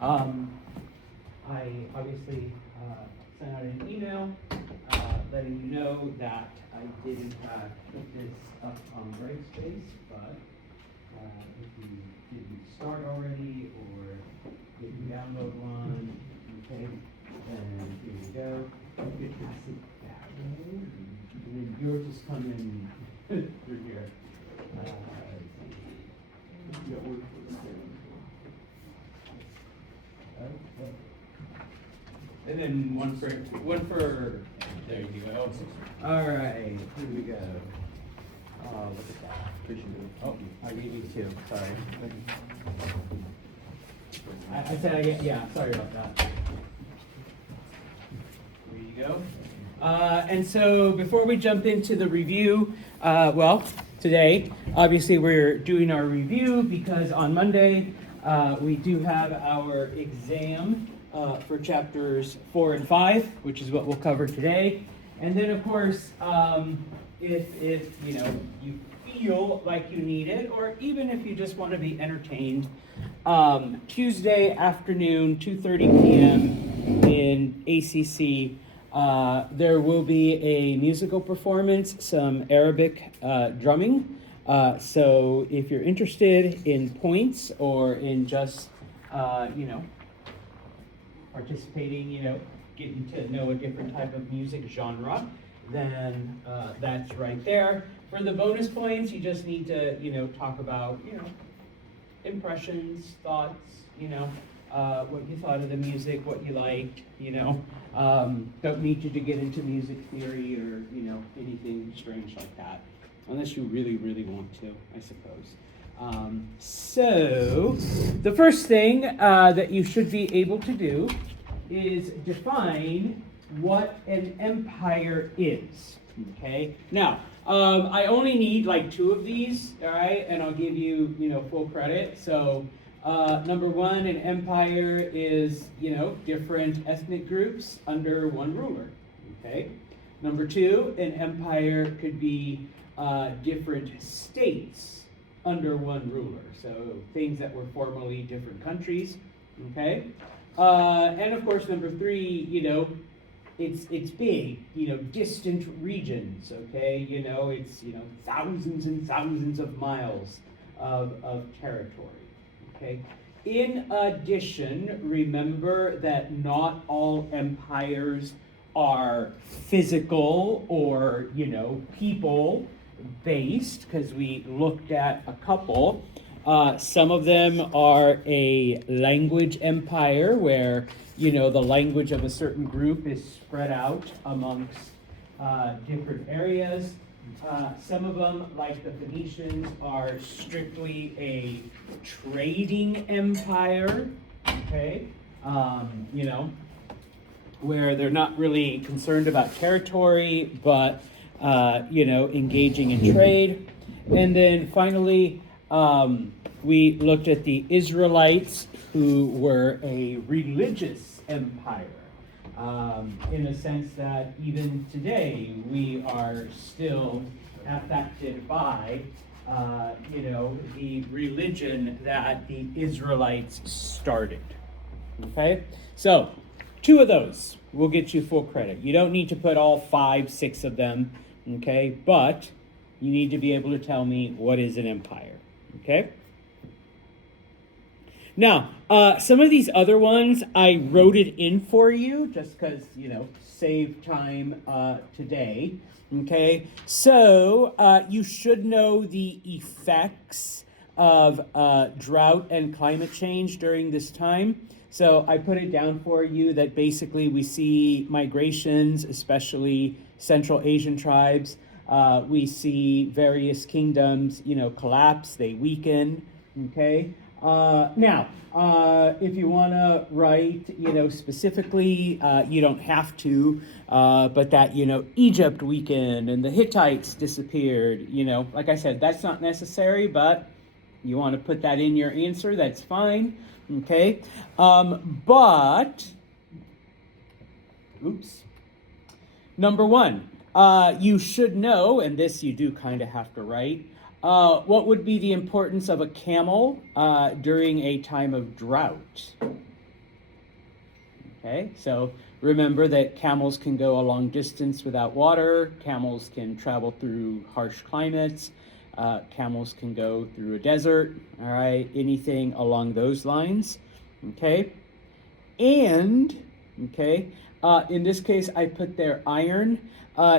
I obviously sent out an email letting you know that I did in fact put this up on Brightspace, but if you didn't start already or didn't download one, okay, then here you go. You can pass it that way, and then yours is coming through here. Okay. And then one for, there you go. All right, here we go. Look at that. Oh, I gave you two, sorry. I said, yeah, sorry about that. There you go. And so before we jump into the review, today, obviously we're doing our review because on Monday, we do have our exam for chapters 4 and 5, which is what we'll cover today. And then, of course, if you feel like you need it, or even if you just want to be entertained, Tuesday afternoon, 2:30 p.m. in ACC, there will be a musical performance, some Arabic drumming. So if you're interested in points or in just, participating, getting to know a different type of music genre, then that's right there. For the bonus points, you just need to, talk about, impressions, thoughts, what you thought of the music, what you liked, don't need you to get into music theory or, anything strange like that. Unless you really, really want to, I suppose. So, the first thing that you should be able to do is define what an empire is, okay? Now, I only need like 2 of these, all right? And I'll give you, full credit. So, number 1, an empire is, different ethnic groups under one ruler, okay? Number 2, an empire could be different states under one ruler. So things that were formerly different countries, okay? And of course, number 3, it's big, distant regions, okay? It's, thousands and thousands of miles of territory, okay? In addition, remember that not all empires are physical or, people based, because we looked at a couple. Some of them are a language empire where, the language of a certain group is spread out amongst different areas. Some of them, like the Phoenicians, are strictly a trading empire, okay? Where they're not really concerned about territory, but engaging in trade. And then finally, we looked at the Israelites, who were a religious empire, in the sense that even today we are still affected by, the religion that the Israelites started. Okay? So, 2 of those will get you full credit. You don't need to put all 5, 6 of them, okay? But you need to be able to tell me what is an empire, okay? Now, some of these other ones, I wrote it in for you just because, save time today, okay? So you should know the effects of drought and climate change during this time. So I put it down for you that basically we see migrations, especially Central Asian tribes. We see various kingdoms, collapse, they weaken, okay? Now, if you want to write, specifically, you don't have to, but that, Egypt weakened and the Hittites disappeared, like I said, that's not necessary, but you want to put that in your answer, that's fine, okay? Number 1, you should know, and this you do kind of have to write, what would be the importance of a camel during a time of drought? Okay, so remember that camels can go a long distance without water, camels can travel through harsh climates, camels can go through a desert, all right, anything along those lines, okay? And, okay, in this case, I put there iron.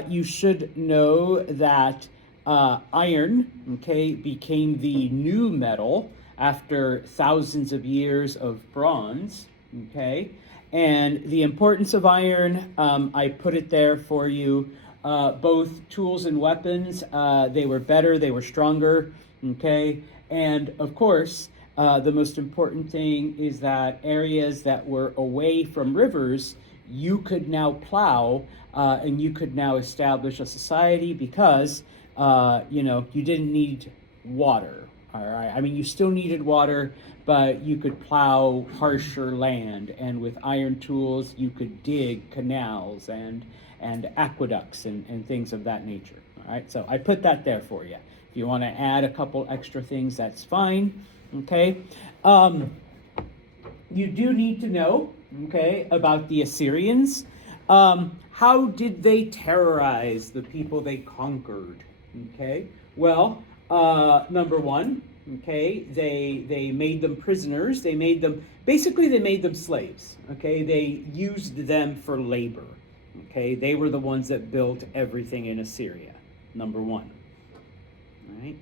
You should know that iron, okay, became the new metal after thousands of years of bronze, okay? And the importance of iron, I put it there for you. Both tools and weapons, they were better, they were stronger, okay? And of course, the most important thing is that areas that were away from rivers, you could now plow and you could now establish a society because, you didn't need water, all right? I mean, you still needed water, but you could plow harsher land, and with iron tools, you could dig canals and aqueducts and things of that nature, all right? So I put that there for you. If you want to add a couple extra things, that's fine, okay? You do need to know, okay, about the Assyrians. How did they terrorize the people they conquered, okay? Well, number one, okay, they made them prisoners. They made them slaves, okay? They used them for labor, okay? They were the ones that built everything in Assyria, number one, all right?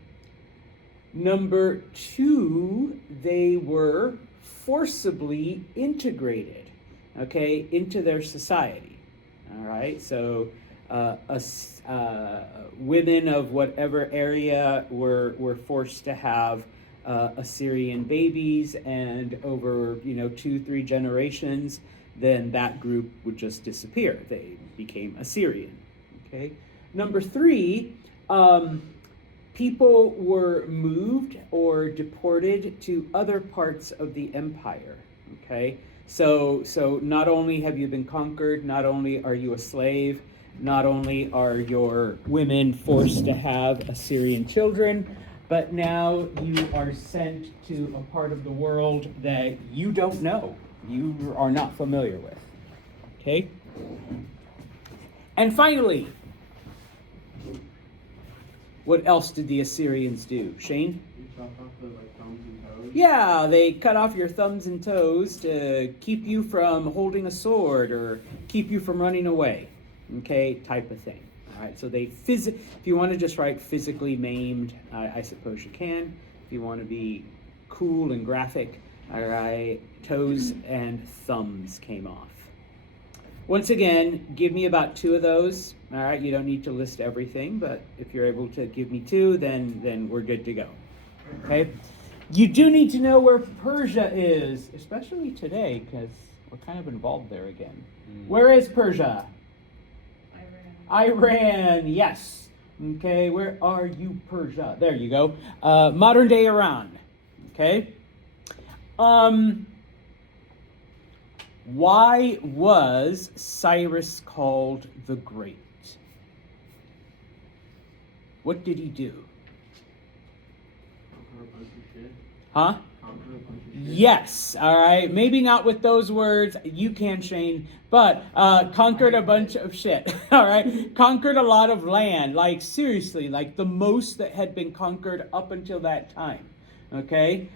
Number two, they were forcibly integrated, okay, into their society, all right? So women of whatever area were forced to have Assyrian babies, and over 2-3 generations, then that group would just disappear. They became Assyrian. Okay. Number three, people were moved or deported to other parts of the empire. Okay. So not only have you been conquered, not only are you a slave, not only are your women forced to have Assyrian children, but now you are sent to a part of the world that you don't know, you are not familiar with. Okay? And finally, what else did the Assyrians do? Shane? You chop off the thumbs and toes? Yeah, they cut off your thumbs and toes to keep you from holding a sword or keep you from running away. Okay, type of thing. All right, so if you want to just write physically maimed, I suppose you can. If you want to be cool and graphic, all right, toes and thumbs came off. Once again, give me about 2 of those. All right, you don't need to list everything, but if you're able to give me 2, then we're good to go. Okay? You do need to know where Persia is, especially today, because we're kind of involved there again. Where is Persia? Iran, yes. Okay, where are you, Persia? There you go. Modern day Iran. Okay. Why was Cyrus called the Great? What did he do? Conquer a bunch of shit. Huh? Conquer a bunch of shit. Yes, all right. Maybe not with those words. You can, Shane. But conquered a bunch of shit, all right? Conquered a lot of land, like seriously, like the most that had been conquered up until that time, okay?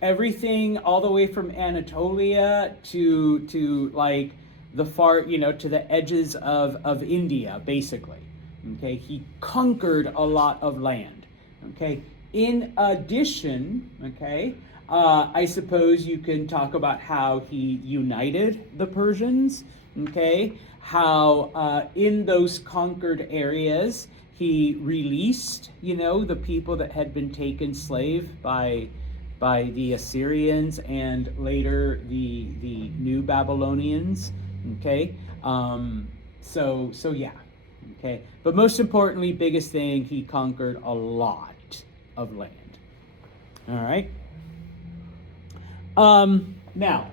Everything all the way from Anatolia to like the far, to the edges of India, basically, okay? He conquered a lot of land, okay? In addition, okay, I suppose you can talk about how he united the Persians, okay? How in those conquered areas he released, the people that had been taken slave by the Assyrians and later the new Babylonians, okay? So yeah, okay? But most importantly, biggest thing, he conquered a lot of land, all right? Now,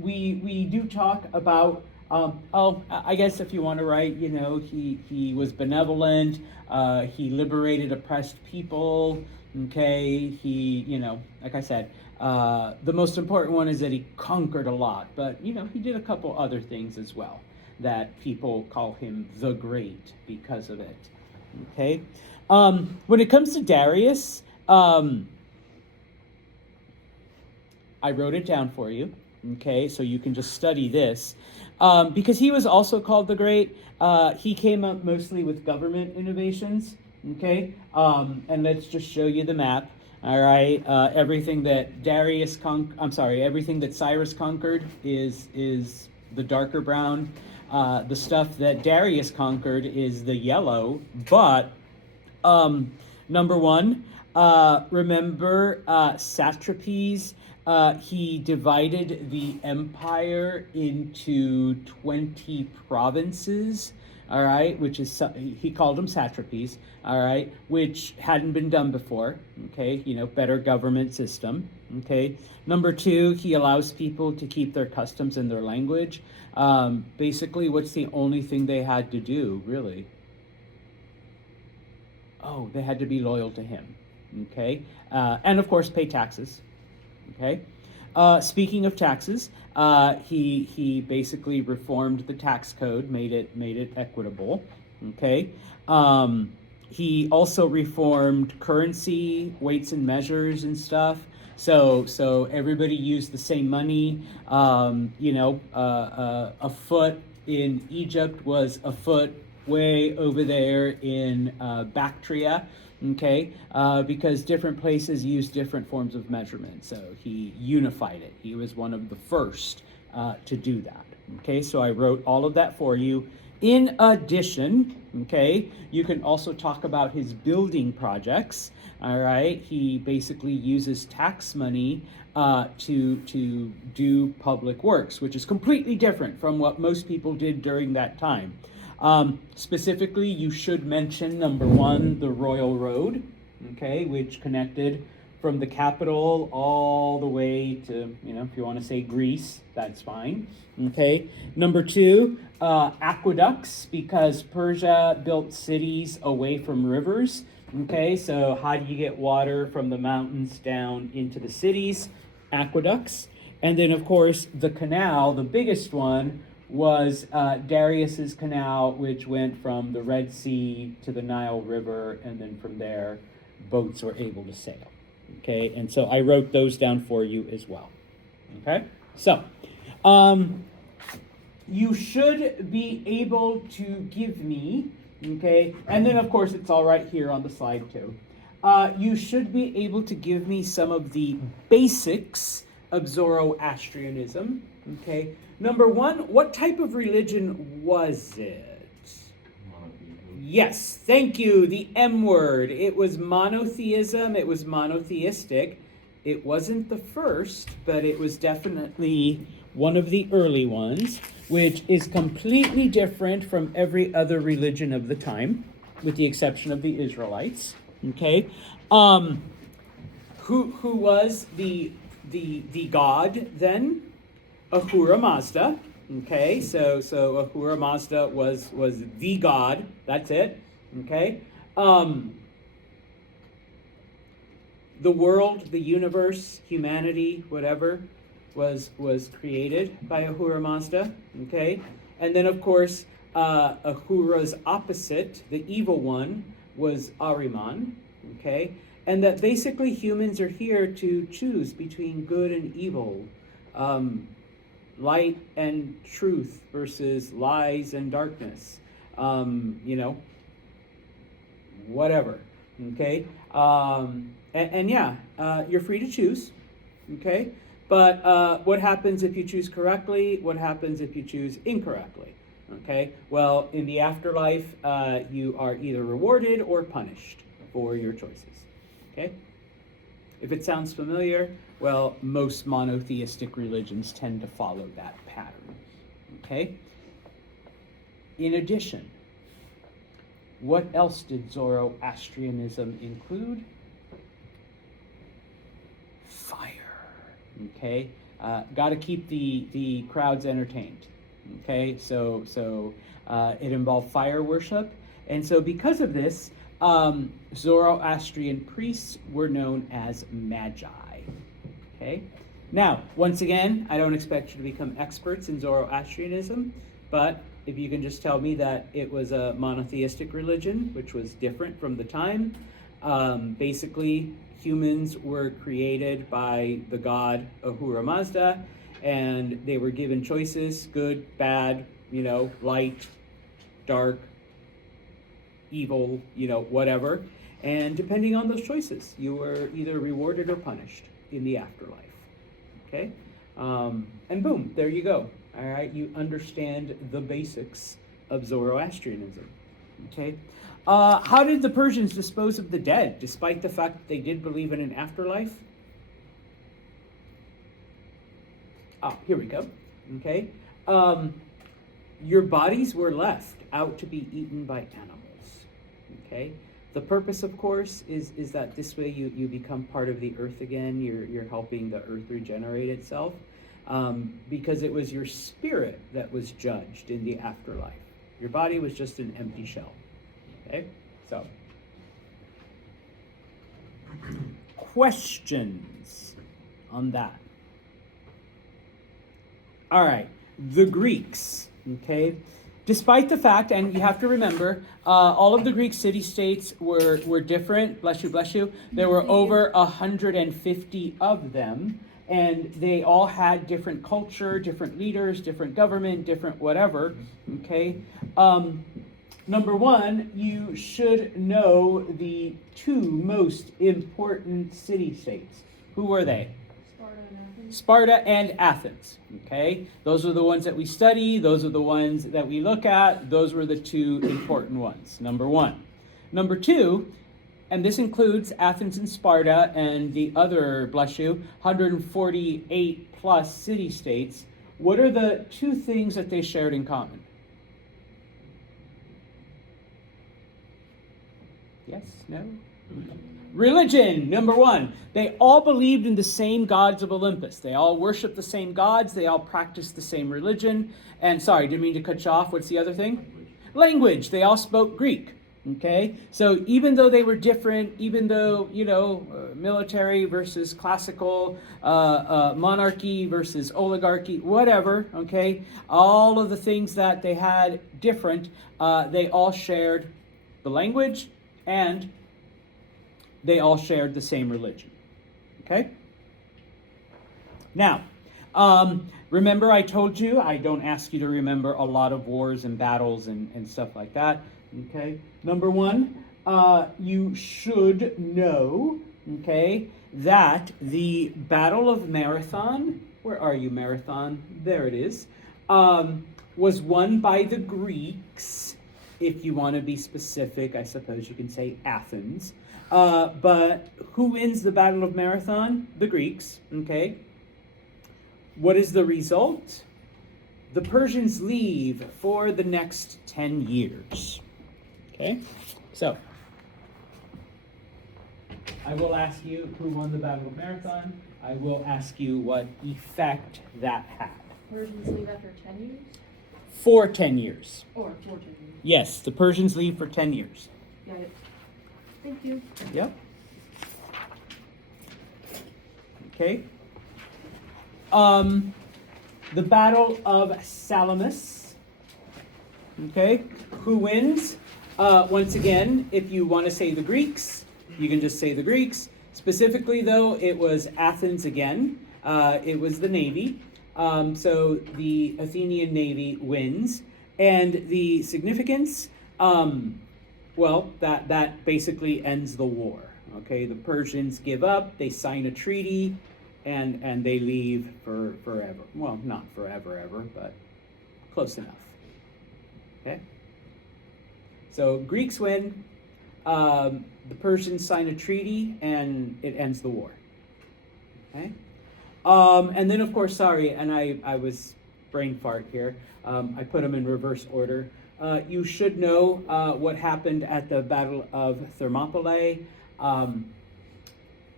we do talk about, I guess if you want to write, he was benevolent, he liberated oppressed people, okay, he, like I said, The most important one is that he conquered a lot, but he did a couple other things as well that people call him the Great because of it. Okay, when it comes to Darius, I wrote it down for you. Okay, so you can just study this. Because he was also called the Great, he came up mostly with government innovations. Okay, and let's just show you the map. All right, everything that everything that Cyrus conquered is the darker brown. The stuff that Darius conquered is the yellow. But number one, remember satrapies. He divided the empire into 20 provinces, all right, which is, he called them satrapies, all right, which hadn't been done before, okay, better government system, okay. Number two, he allows people to keep their customs and their language. Basically, what's the only thing they had to do, really? Oh, they had to be loyal to him, okay, and of course, pay taxes. Okay. Speaking of taxes, he basically reformed the tax code, made it equitable. Okay. He also reformed currency, weights and measures and stuff. So everybody used the same money. A foot in Egypt was a foot way over there in Bactria. Okay, because different places use different forms of measurement. So he unified it. He was one of the first to do that. Okay, so I wrote all of that for you. In addition, okay, you can also talk about his building projects. All right, he basically uses tax money to do public works, which is completely different from what most people did during that time. Specifically, you should mention, number one, the Royal Road, okay, which connected from the capital all the way to, if you want to say Greece, that's fine, okay. Number two, aqueducts, because Persia built cities away from rivers, okay, so how do you get water from the mountains down into the cities? Aqueducts. And then, of course, the canal, the biggest one, was Darius's canal, which went from the Red Sea to the Nile River, and then from there, boats were able to sail. Okay, and so I wrote those down for you as well. Okay, so you should be able to give me, okay, and then of course it's all right here on the slide too. You should be able to give me some of the basics of Zoroastrianism. Okay. Number one, what type of religion was it? Monotheism. Yes, thank you. The M word. It was monotheism. It was monotheistic. It wasn't the first, but it was definitely one of the early ones, which is completely different from every other religion of the time, with the exception of the Israelites. Okay. Who was the god then? Ahura Mazda. Okay, so Ahura Mazda was the god. That's it. Okay. The world, the universe, humanity, whatever, was created by Ahura Mazda. Okay, and then of course Ahura's opposite, the evil one, was Ahriman. Okay, and that basically humans are here to choose between good and evil. Light and truth versus lies and darkness, whatever, okay? And yeah, you're free to choose, okay? But what happens if you choose correctly? What happens if you choose incorrectly, okay? Well, in the afterlife, you are either rewarded or punished for your choices, okay? If it sounds familiar, well, most monotheistic religions tend to follow that pattern, okay? In addition, what else did Zoroastrianism include? Fire, okay? Got to keep the crowds entertained, okay? So it involved fire worship, and so because of this, Zoroastrian priests were known as magi. Okay? Now, once again, I don't expect you to become experts in Zoroastrianism, but if you can just tell me that it was a monotheistic religion, which was different from the time. Basically, humans were created by the god Ahura Mazda, and they were given choices, good, bad, light, dark, evil, whatever. And depending on those choices, you were either rewarded or punished in the afterlife. Okay? And boom, there you go. All right, you understand the basics of Zoroastrianism. Okay? How did the Persians dispose of the dead, despite the fact that they did believe in an afterlife? Here we go. Okay? Your bodies were left out to be eaten by animals. Okay? The purpose, of course, is that this way you become part of the earth again. You're helping the earth regenerate itself. Because it was your spirit that was judged in the afterlife. Your body was just an empty shell. Okay? So, questions on that? All right, the Greeks, okay? Despite the fact, and you have to remember, all of the Greek city-states were different. Bless you, bless you. There were over 150 of them, and they all had different culture, different leaders, different government, different whatever, okay? Number one, you should know the two most important city-states. Who were they? Sparta and Athens, okay? Those are the ones that we study. Those are the ones that we look at. Those were the two important ones, number one. Number two, and this includes Athens and Sparta and the other, bless you, 148 plus city-states. What are the two things that they shared in common? Yes? No? Religion, number one. They all believed in the same gods of Olympus. They all worshiped the same gods. They all practiced the same religion. And sorry, didn't mean to cut you off. What's the other thing? Language. They all spoke Greek. Okay? So even though they were different, even though, military versus classical, monarchy versus oligarchy, whatever, okay? All of the things that they had different, they all shared the language and they all shared the same religion. Okay? Now, remember I told you I don't ask you to remember a lot of wars and battles and stuff like that. Okay? Number one, you should know, okay, that the Battle of Marathon, where are you, Marathon? There it is, was won by the Greeks. If you want to be specific, I suppose you can say Athens. But who wins the Battle of Marathon? The Greeks, okay? What is the result? The Persians leave for the next 10 years. Okay? So, I will ask you who won the Battle of Marathon. I will ask you what effect that had. Persians leave after 10 years? For 10 years. Or for 10 years. Yes, the Persians leave for 10 years. Got it. Thank you. Yep. Okay. The Battle of Salamis. Okay. Who wins? Once again, if you want to say the Greeks, you can just say the Greeks. Specifically, though, it was Athens again. It was the Navy. So the Athenian Navy wins. And the significance, well, that basically ends the war. Okay, the Persians give up, they sign a treaty, and they leave for forever. Well, not forever, ever, but close enough. Okay? So Greeks win, the Persians sign a treaty, and it ends the war. Okay? And then, of course, sorry, and I was brain fart here. I put them in reverse order. You should know what happened at the Battle of Thermopylae.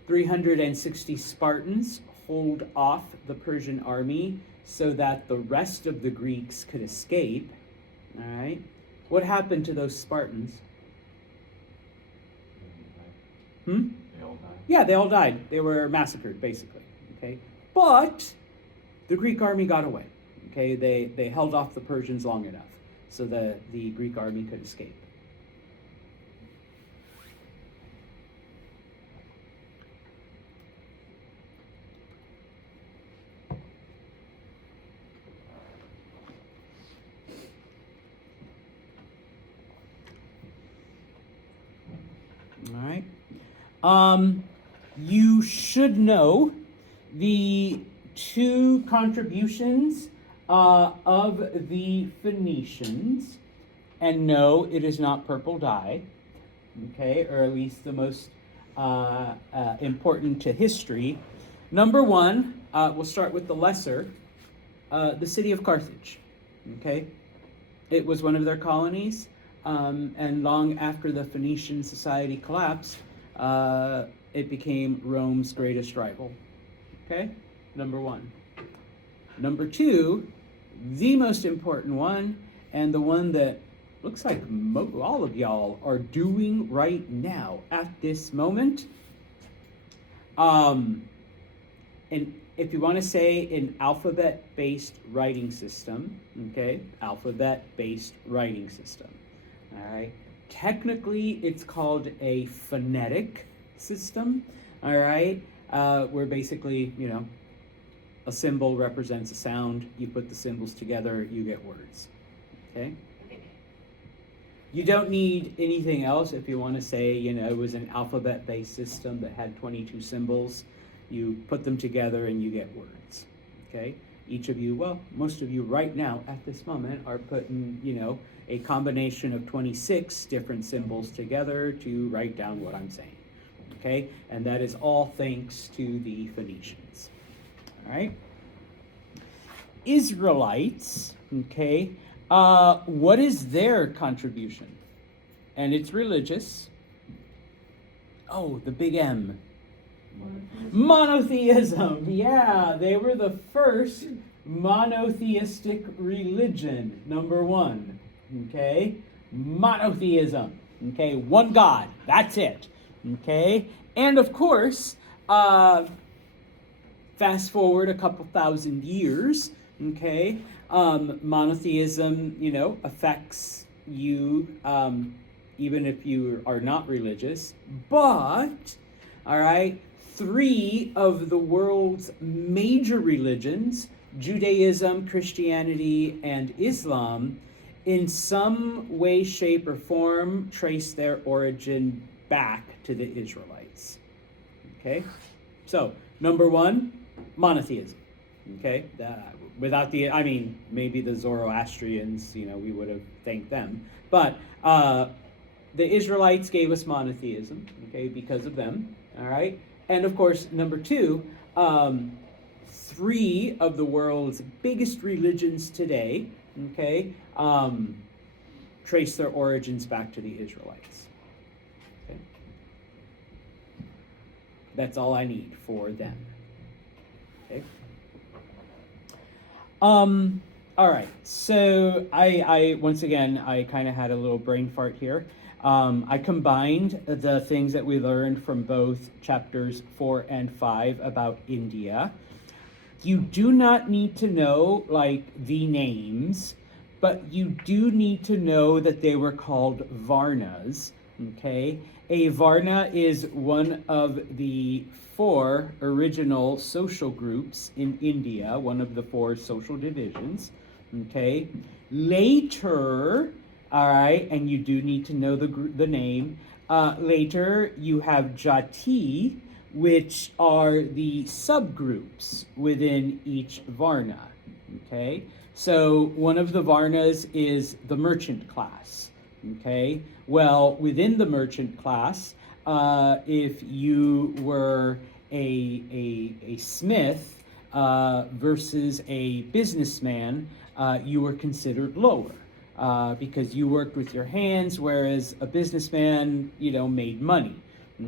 360 Spartans hold off the Persian army so that the rest of the Greeks could escape. All right. What happened to those Spartans? They all died. Yeah, they all died. They were massacred, basically. okay? But the Greek army got away, okay? They held off the Persians long enough so that the Greek army could escape. All right. You should know the two contributions of the Phoenicians, and no, it is not purple dye, okay, or at least the most important to history. Number one, we'll start with the lesser, the city of Carthage, okay? It was one of their colonies. And long after the Phoenician society collapsed, it became Rome's greatest rival. Okay? Number one. Number two, the most important one, and the one that looks like all of y'all are doing right now at this moment. And if you want to say an alphabet-based writing system, okay? Alphabet-based writing system. All right. Technically, it's called a phonetic system. All right. Where basically, a symbol represents a sound. You put the symbols together, you get words. Okay. You don't need anything else if you want to say, it was an alphabet-based system that had 22 symbols. You put them together and you get words. Okay. Each of you, well, most of you right now at this moment are putting, a combination of 26 different symbols together to write down what I'm saying, okay? And that is all thanks to the Phoenicians, all right? Israelites, okay, what is their contribution? And it's religious. Oh, the big M. Monotheism, yeah, they were the first monotheistic religion, number one. Okay, monotheism. Okay, one God. That's it. Okay, and of course, fast forward a couple thousand years. Okay, monotheism, affects you even if you are not religious. But, all right, 3 of the world's major religions, Judaism, Christianity, and Islam, in some way, shape, or form, trace their origin back to the Israelites. Okay? So, number one, monotheism. Okay? Maybe the Zoroastrians, we would have thanked them. But the Israelites gave us monotheism, okay, because of them. All right? And of course, number two, 3 of the world's biggest religions today, okay, trace their origins back to the Israelites. Okay. That's all I need for them. Okay. All right. So I once again, I kind of had a little brain fart here. I combined the things that we learned from both chapters 4 and 5 about India. You do not need to know the names, but you do need to know that they were called Varnas, okay? A Varna is one of the 4 original social groups in India, one of the 4 social divisions, okay? Later, all right, and you do need to know the name. Later, you have Jati, which are the subgroups within each Varna, okay? So one of the Varnas is the merchant class, okay? Well, within the merchant class, if you were a smith versus a businessman, you were considered lower. Because you worked with your hands, whereas a businessman, made money,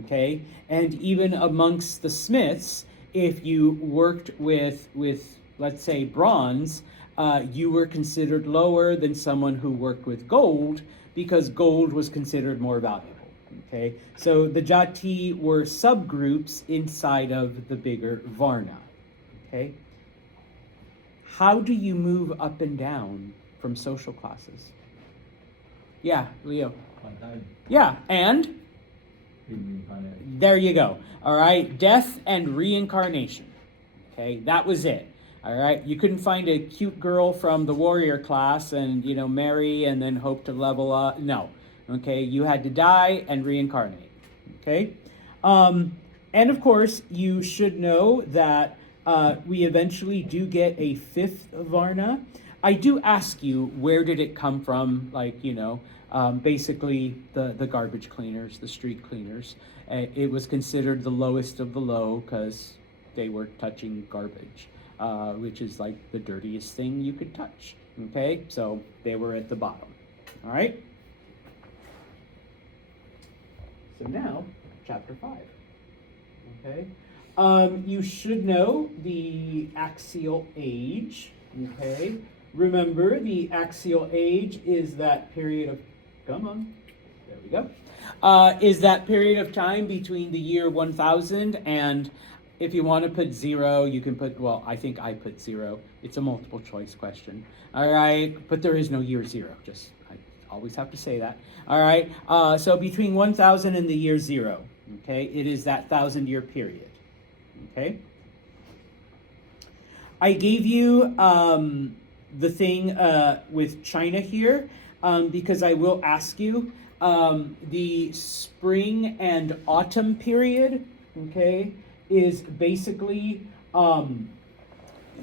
okay? And even amongst the smiths, if you worked with let's say, bronze, you were considered lower than someone who worked with gold, because gold was considered more valuable, okay? So the Jati were subgroups inside of the bigger Varna, Okay? How do you move up and down from social classes? Yeah, Leo. Yeah, and? There you go. All right, death and reincarnation. Okay, that was it. All right, you couldn't find a cute girl from the warrior class and, marry and then hope to level up. No. Okay, you had to die and reincarnate. Okay? And of course, you should know that we eventually do get a fifth Varna. I do ask you, where did it come from? Like, basically the garbage cleaners, the street cleaners. It was considered the lowest of the low because they were touching garbage, which is like the dirtiest thing you could touch. Okay, so they were at the bottom. All right. So now, chapter 5. Okay. You should know the axial age. Okay. Remember, the axial age is that period of, come on, there we go, is that period of time between the year 1000 and, if you want to put 0, you can put, well, I think I put 0. It's a multiple choice question. All right, but there is no year 0, just, I always have to say that. All right, so between 1000 and the year 0, okay, it is that 1,000-year period, okay? I gave you the thing with China here because I will ask you the spring and autumn period, okay, is basically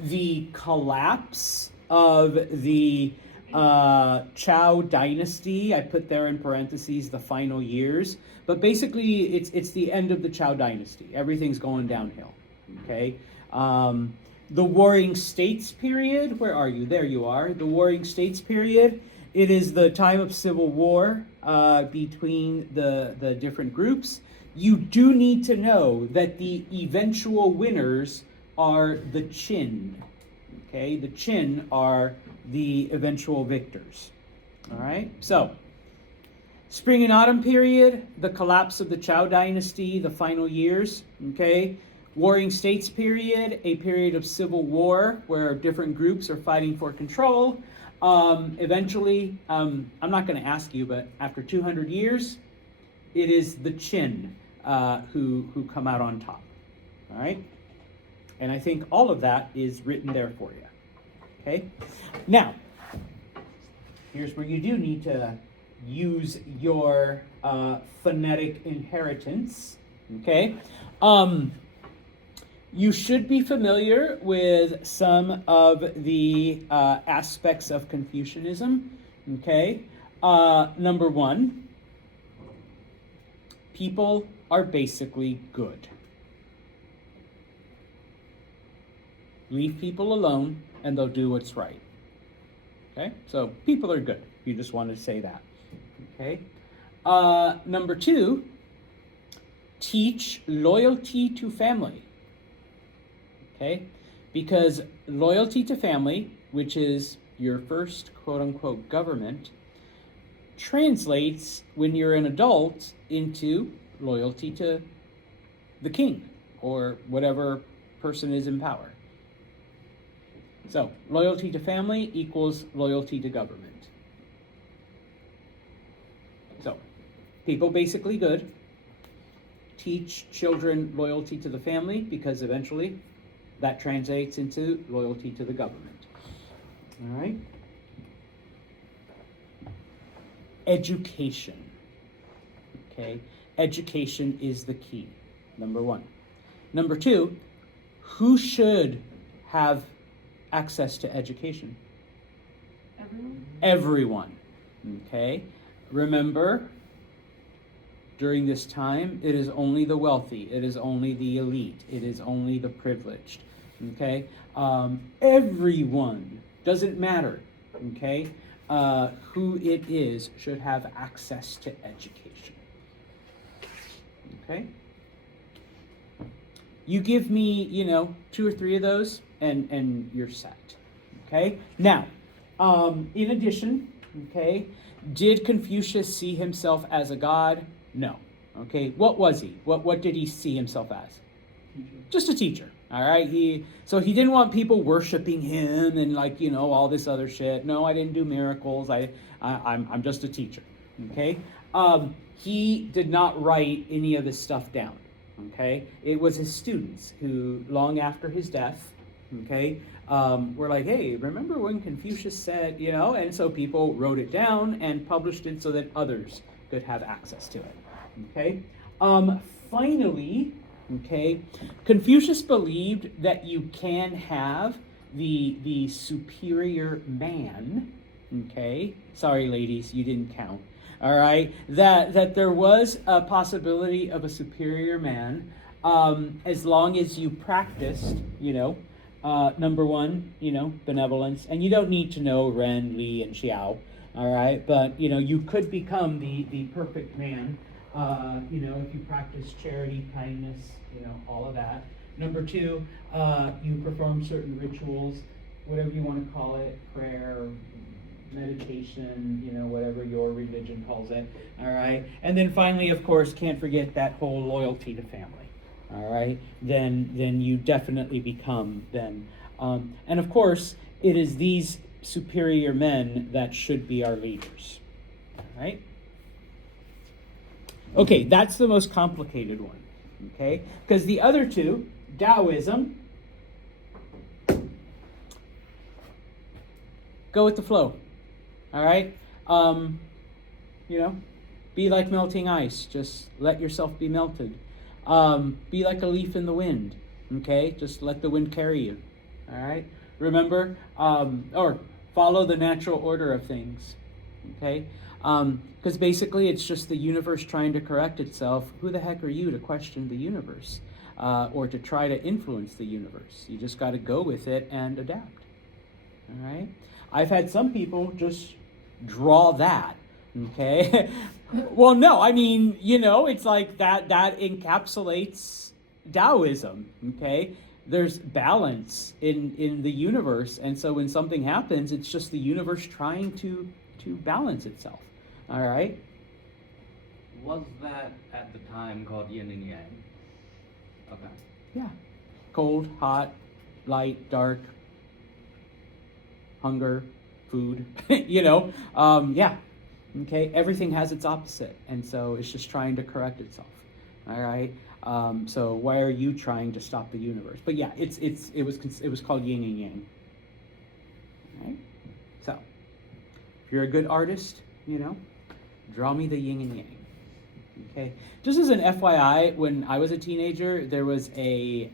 the collapse of the Zhou dynasty. I put there in parentheses the final years, but basically it's the end of the Zhou dynasty. Everything's going downhill, okay? The Warring States period, where are you? There you are. The Warring States period, it is the time of civil war between the different groups. You do need to know that the eventual winners are the Qin. Okay, the Qin are the eventual victors. All right, so spring and autumn period, the collapse of the Zhou dynasty, the final years. Okay, Warring States period, a period of civil war where different groups are fighting for control. Eventually, I'm not going to ask you, but after 200 years, it is the Qin who come out on top. All right? And I think all of that is written there for you. Okay? Now, here's where you do need to use your phonetic inheritance. Okay? You should be familiar with some of the aspects of Confucianism. Okay? Number 1, people are basically good. Leave people alone and they'll do what's right. Okay? So people are good. You just wanted to say that. Okay? Number 2, teach loyalty to family. Okay? Because loyalty to family, which is your first quote-unquote government, translates when you're an adult into loyalty to the king or whatever person is in power. So, loyalty to family equals loyalty to government. So, people basically good. Teach children loyalty to the family because eventually that translates into loyalty to the government. All right? Education. Okay? Education is the key. Number 1. Number 2, who should have access to education? Everyone? Everyone. Okay? Remember, during this time, it is only the wealthy, it is only the elite, it is only the privileged. Okay? Everyone, doesn't matter, okay, who it is, should have access to education. Okay? You give me, 2 or 3 of those, and you're set. Okay? Now, in addition, okay, did Confucius see himself as a god? No. Okay, what was he? What did he see himself as? Teacher. Just a teacher. All right, so he didn't want people worshiping him and like all this other shit. No, I didn't do miracles. I'm just a teacher. Okay, he did not write any of this stuff down. Okay, it was his students who, long after his death, okay, were like, hey, remember when Confucius said, and so people wrote it down and published it so that others could have access to it. Okay, finally. Okay, Confucius believed that you can have the superior man. Okay, sorry, ladies, you didn't count. All right, that there was a possibility of a superior man, as long as you practiced, number one, benevolence, and you don't need to know Ren, Li, and Xiao. All right, but you could become the perfect man. If you practice charity, kindness, all of that. Number two, you perform certain rituals, whatever you want to call it, prayer, meditation, whatever your religion calls it. All right. And then finally, of course, can't forget that whole loyalty to family. All right. Then you definitely become then. And of course, it is these superior men that should be our leaders. All right. Okay, that's the most complicated one, okay? Because the other two, Taoism, go with the flow, all right? Be like melting ice. Just let yourself be melted. Be like a leaf in the wind, okay? Just let the wind carry you, all right? Remember, or follow the natural order of things, okay? Because basically it's just the universe trying to correct itself. Who the heck are you to question the universe or to try to influence the universe? You just got to go with it and adapt. All right? I've had some people just draw that. Okay? Well, no, I mean, it's like that encapsulates Taoism. Okay? There's balance in the universe. And so when something happens, it's just the universe trying to balance itself. All right? Was that at the time called yin and yang? Okay. Yeah. Cold, hot, light, dark, hunger, food, yeah. Okay, everything has its opposite, and so it's just trying to correct itself. All right? So why are you trying to stop the universe? But yeah, it was called yin and yang. All right? So, if you're a good artist, draw me the yin and yang. Okay. Just as an FYI, when I was a teenager, there was a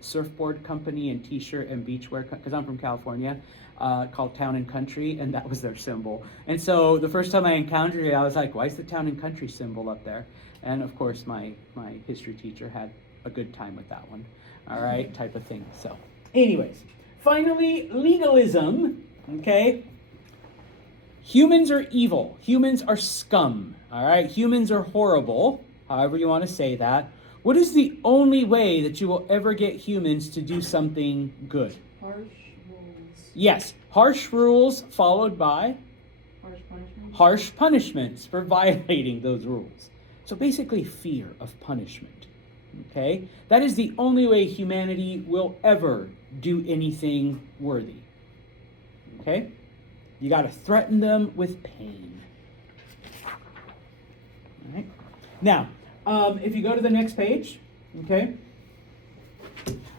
surfboard company and T-shirt and beachwear, because I'm from California, called Town and Country, and that was their symbol. And so the first time I encountered it, I was like, why is the Town and Country symbol up there? And of course, my history teacher had a good time with that one. All right, type of thing. So, anyways, finally, legalism. Okay. Humans are evil. Humans are scum. All right? Humans are horrible, however you want to say that. What is the only way that you will ever get humans to do something good? Harsh rules. Yes, harsh rules followed by Harsh punishment. harsh punishments for violating those rules. So basically fear of punishment. Okay? That is the only way humanity will ever do anything worthy. Okay? You got to threaten them with pain. All right. Now, if you go to the next page, okay,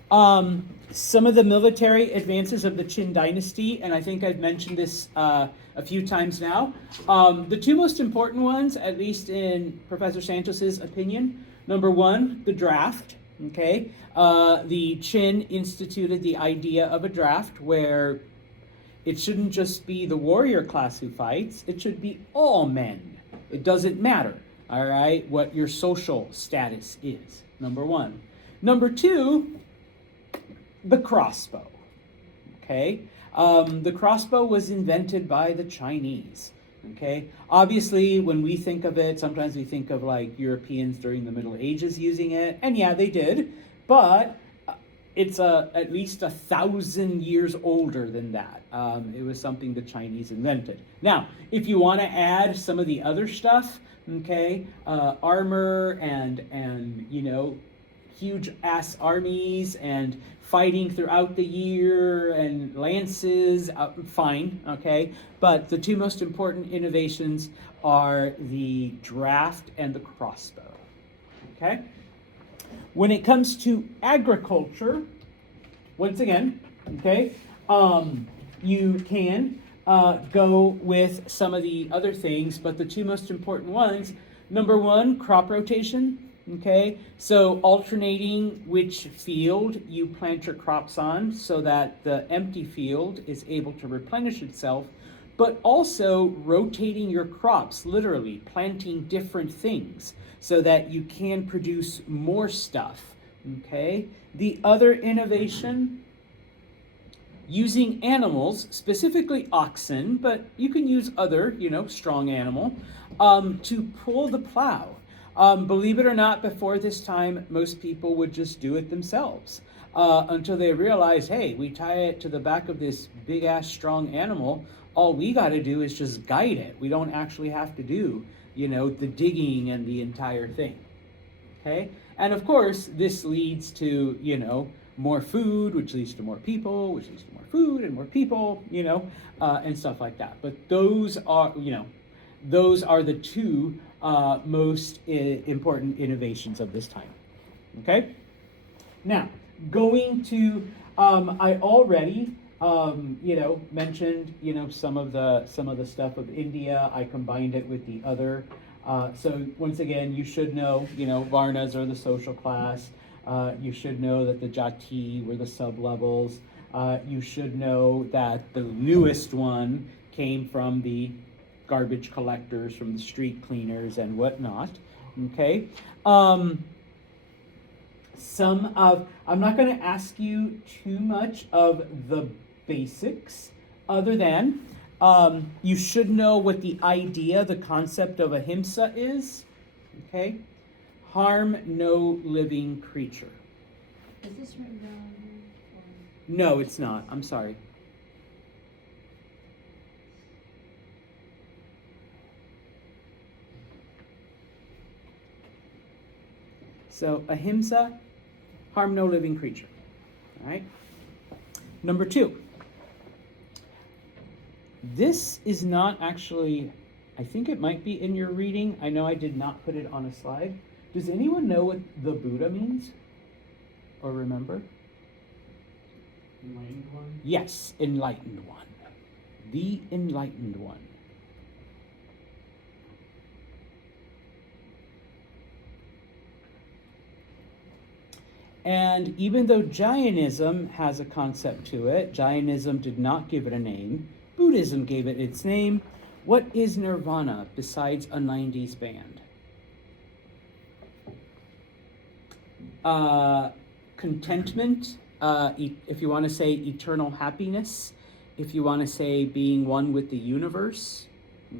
some of the military advances of the Qin dynasty, and I think I've mentioned this a few times now. The two most important ones, at least in Professor Santos's opinion, number one, the draft. Okay, the Qin instituted the idea of a draft where it shouldn't just be the warrior class who fights, it should be all men. It doesn't matter, all right, what your social status is, number one. Number two, the crossbow, okay? The crossbow was invented by the Chinese, okay? Obviously, when we think of it, sometimes we think of like Europeans during the Middle Ages using it, and yeah, they did, but it's at least 1,000 years older than that. It was something the Chinese invented. Now, if you want to add some of the other stuff, okay, armor and huge ass armies and fighting throughout the year and lances, fine, okay? But the two most important innovations are the draft and the crossbow, okay? When it comes to agriculture, once again, okay, you can go with some of the other things, but the two most important ones, number one, crop rotation, okay? So alternating which field you plant your crops on so that the empty field is able to replenish itself, but also rotating your crops, literally planting different things so that you can produce more stuff, okay? The other innovation, using animals, specifically oxen, but you can use other, strong animal, to pull the plow. Believe it or not, before this time, most people would just do it themselves until they realized, hey, we tie it to the back of this big ass strong animal. All we got to do is just guide it. We don't actually have to do, the digging and the entire thing. Okay? And of course, this leads to, more food, which leads to more people, which leads to more food and more people, and stuff like that. But those are the two most important innovations of this time. Okay? Now, going to, I already, mentioned, some of the stuff of India. I combined it with the other. So once again, you should know, Varnas are the social class. You should know that the Jati were the sub-levels. You should know that the newest one came from the garbage collectors, from the street cleaners and whatnot. Okay? I'm not going to ask you too much of the basics, other than you should know what the idea, the concept of ahimsa is. Okay? Harm no living creature. Is this written down here? No, it's not. I'm sorry. So, ahimsa, harm no living creature. All right? Number 2. This is not actually, I think it might be in your reading. I know I did not put it on a slide. Does anyone know what the Buddha means? Or remember? Enlightened one? Yes, enlightened one. The enlightened one. And even though Jainism has a concept to it, Jainism did not give it a name. Buddhism gave it its name. What is nirvana besides a 90s band? Contentment, if you want to say eternal happiness, if you want to say being one with the universe,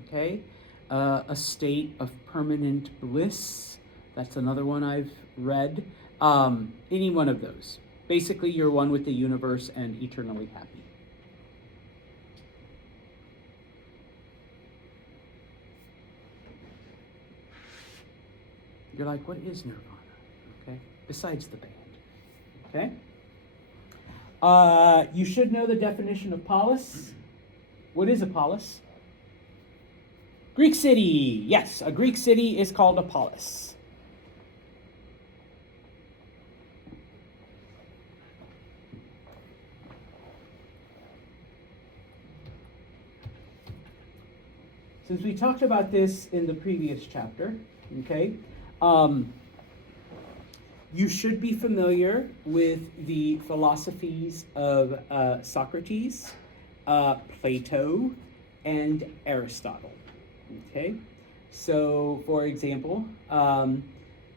okay? A state of permanent bliss, that's another one I've read. Any one of those. Basically, you're one with the universe and eternally happy. You're like, what is nirvana? Okay? Besides the band. Okay? You should know the definition of polis. What is a polis? Greek city. Yes, a Greek city is called a polis. Since we talked about this in the previous chapter, okay, you should be familiar with the philosophies of Socrates, Plato, and Aristotle. Okay, so for example,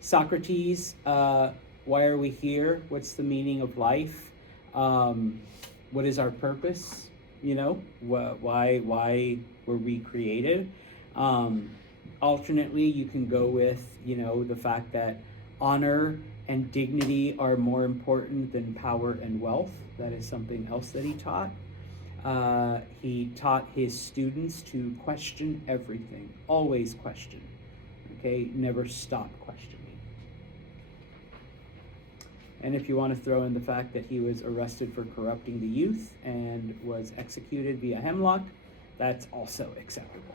Socrates, why are we here? What's the meaning of life? What is our purpose? Why were we created? Alternately, you can go with, the fact that honor and dignity are more important than power and wealth. That is something else that he taught. He taught his students to question everything, always question, okay? Never stop questioning. And if you want to throw in the fact that he was arrested for corrupting the youth and was executed via hemlock, that's also acceptable.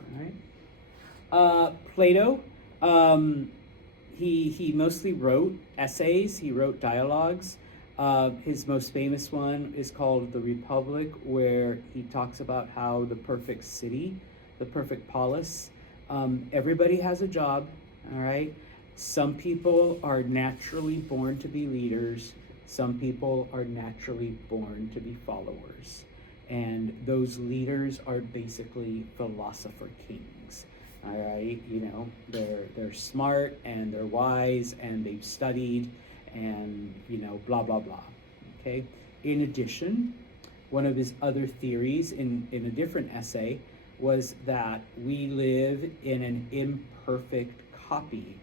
All right. Plato, he mostly wrote essays, he wrote dialogues. His most famous one is called The Republic, where he talks about how the perfect city, the perfect polis, everybody has a job, all right? Some people are naturally born to be leaders. Some people are naturally born to be followers. And those leaders are basically philosopher kings, all right? You know, they're smart and they're wise and they've studied and, you know, blah, blah, blah, okay? In addition, one of his other theories in a different essay was that we live in an imperfect copy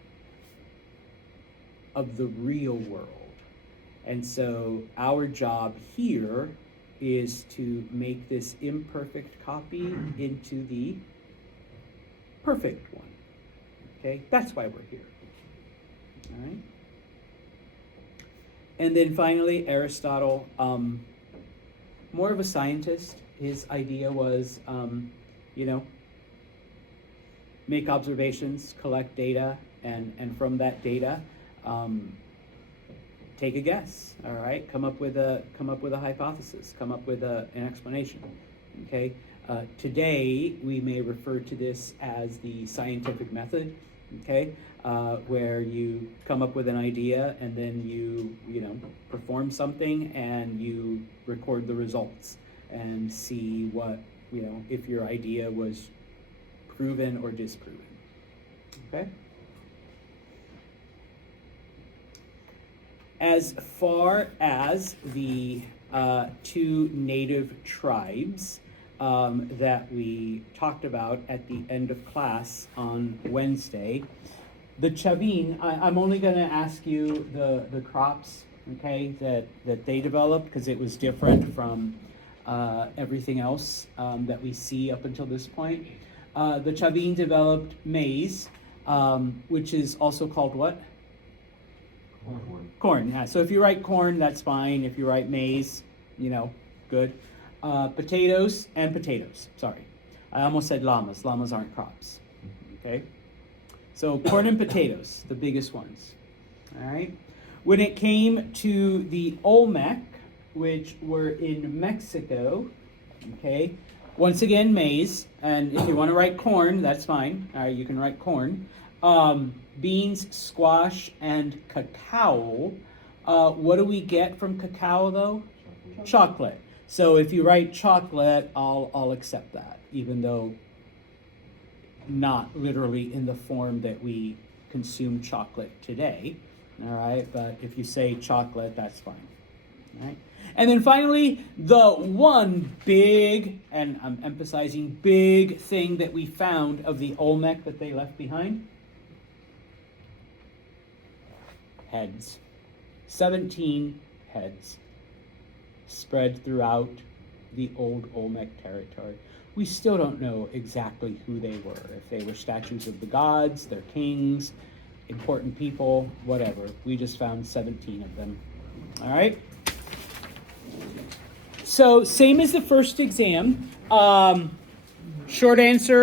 of the real world. And so our job here is to make this imperfect copy into the perfect one. Okay, that's why we're here. All right. And then finally, Aristotle, more of a scientist. His idea was, you know, make observations, collect data, and from that data, take a guess. All right, come up with a hypothesis, come up with an explanation. Okay. Today we may refer to this as the scientific method. Okay, where you come up with an idea and then you know perform something and you record the results and see what, you know, if your idea was proven or disproven. Okay. As far as the two native tribes that we talked about at the end of class on Wednesday, the Chavin, I'm only going to ask you the crops, okay, that they developed, because it was different from everything else that we see up until this point. The Chavin developed maize, which is also called what? Corn, yeah. So if you write corn, that's fine. If you write maize, you know, good. Potatoes and potatoes, sorry. I almost said llamas. Llamas aren't crops, okay? So corn and potatoes, the biggest ones, all right? When it came to the Olmec, which were in Mexico, okay? Once again, maize, and if you want to write corn, that's fine. All right, you can write corn. Beans, squash, and cacao. What do we get from cacao, though? Chocolate. So if you write chocolate, I'll accept that, even though not literally in the form that we consume chocolate today. All right, but if you say chocolate, that's fine. All right. And then finally, the one big, and I'm emphasizing big thing that we found of the Olmec that they left behind. Heads. 17 heads spread throughout the old Olmec territory. We still don't know exactly who they were, if they were statues of the gods, their kings, important people, whatever. We just found 17 of them. All right? So, same as the first exam. Short answer.